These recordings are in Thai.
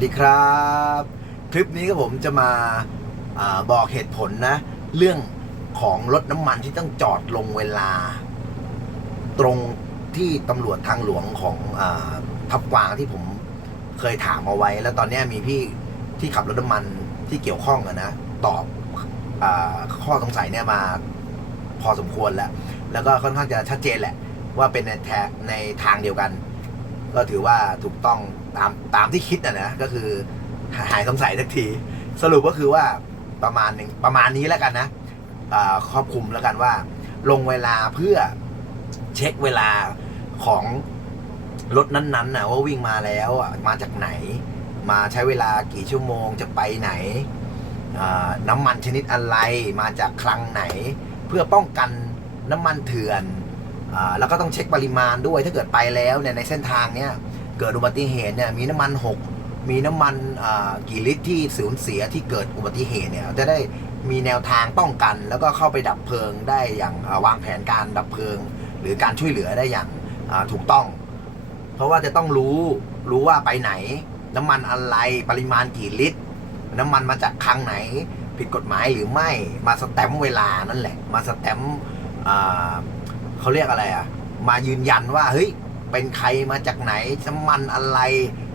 สวัสดีครับ คลิปนี้ก็ผมจะมาอาบอกเหตุผลนะ เรื่องของรถน้ำมันที่ต้องจอดลงเวลา ตรงที่ตำรวจทางหลวงของอทับกวางที่ผมเคยถามเอาไว้ แล้วตอนนี้มีพี่ที่ขับรถน้ำมันที่เกี่ยวข้องนะ ตอบอข้อสงสัยเนี่ยมาพอสมควรแล้ว แล้วก็ค่อนข้างจะชัดเจนแหละ ว่าเป็นในแทในทางเดียวกัน ก็ถือว่าถูกต้องตามตามที่คิดนะนะก็คือหายสงสัยสักที สรุปก็คือว่าประมาณหนึ่งประมาณนี้แล้วกันนะครอบคลุมแล้วกันว่า ลงเวลาเพื่อเช็คเวลาของรถนั้นๆนะว่าวิ่งมาแล้วมาจากไหน มาใช้เวลากี่ชั่วโมงจะไปไหน น้ำมันชนิดอะไรมาจากคลังไหน เพื่อป้องกันน้ำมันเถื่อน แล้วก็ต้องเช็คปริมาณด้วย ถ้าเกิดไปแล้วเนี่ยในเส้นทางเนี่ยเกิดอุบัติเหตุเนี่ยมีน้ำมันหกมีน้ำมันกี่ลิตรที่สูญเสียที่เกิดอุบัติเหตุเนี่ยจะได้มีแนวทางป้องกัน แล้วก็เข้าไปดับเพลิงได้อย่างวางแผนการดับเพลิง หรือการช่วยเหลือได้อย่างถูกต้อง เพราะว่าจะต้องรู้รู้ว่าไปไหน น้ำมันอะไรปริมาณกี่ลิตร น้ำมันมาจากคลังไหน ผิดกฎหมายหรือไม่มาสแตมเวลานั่นแหละ มาสแตมอ เขาเรียกอะไรอะ มายืนยันว่าเฮ้ยเป็นใครมาจากไหนน้ำมันอะไร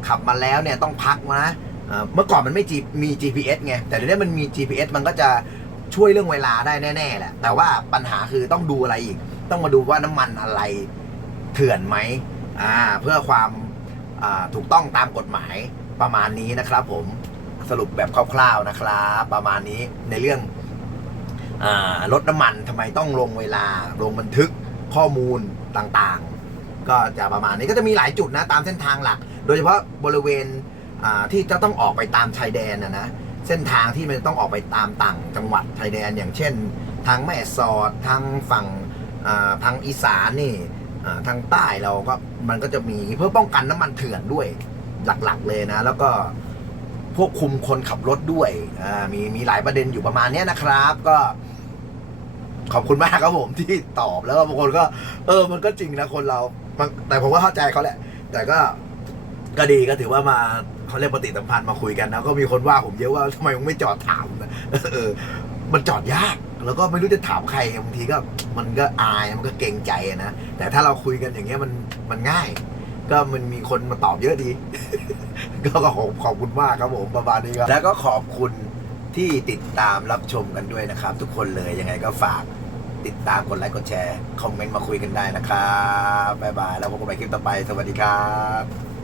ขับมาแล้วเนี่ยต้องพักนะเมื่อก่อนมันไม่มี GPS ไงแต่เดี๋ยวนี้มันมี GPS มันก็จะช่วยเรื่องเวลาได้แน่ๆแหละแต่ว่าปัญหาคือต้องดูอะไรอีก ต้องมาดูว่าน้ำมันอะไรเถื่อนไหมอ่าเพื่อความถูกต้องตามกฎหมายประมาณนี้นะครับ ผมสรุปแบบคร่าวๆนะครับประมาณนี้ในเรื่องอรถน้ำมันทำไมต้องลงเวลาลงบันทึก ข้อมูลต่างๆ ก็จะประมาณนี้ก็จะมีหลายจุดนะตามเส้นทางหลัก โดยเฉพาะบริเวณที่จะต้องออกไปตามชายแดนนะนะเส้นทางที่มันต้องออกไปตามต่างจังหวัดชายแดน อย่างเช่น ทางแม่สอดทางฝั่งทางอีสานนี่ทางใต้เราก็มันก็จะมีเพื่อป้องกันน้ำมันเถื่อนด้วยหลักๆเลยนะ แล้วก็ควบคุมคนขับรถด้วยมีมีหลายประเด็นอยู่ประมาณนี้นะครับ ก็ ขอบคุณมากครับผมที่ตอบแล้วบางคนก็ เออ มันก็จริงนะคนเราแต่ผมก็เข้าใจเขาแหละ แต่ก็ก็ดีก็ถือว่ามาเขาเรียกปฏิสัมพันธ์มาคุยกันนะก็มีคนว่าผมเยอะว่าทำไมมึงไม่จอดถามนะเออ มันจอดยาก แล้วก็ไม่รู้จะถามใครบางทีก็มันก็อายมันก็เกรงใจนะแต่ถ้าเราคุยกันอย่างเงี้ยมันมันง่าย ก็มันมีคนมาตอบเยอะดี ก็ขอบขอบคุณมากครับผมประมาณนี้ครับแล้วก็ขอบคุณ ที่ติดตามรับชมกันด้วยนะครับ ทุกคนเลยยังไงก็ฝากติดตามกดไลค์กดแชร์ คอมเมนต์มาคุยกันได้นะครับบ๊ายบายแล้วพบกันใหม่คลิปต่อไป สวัสดีครับ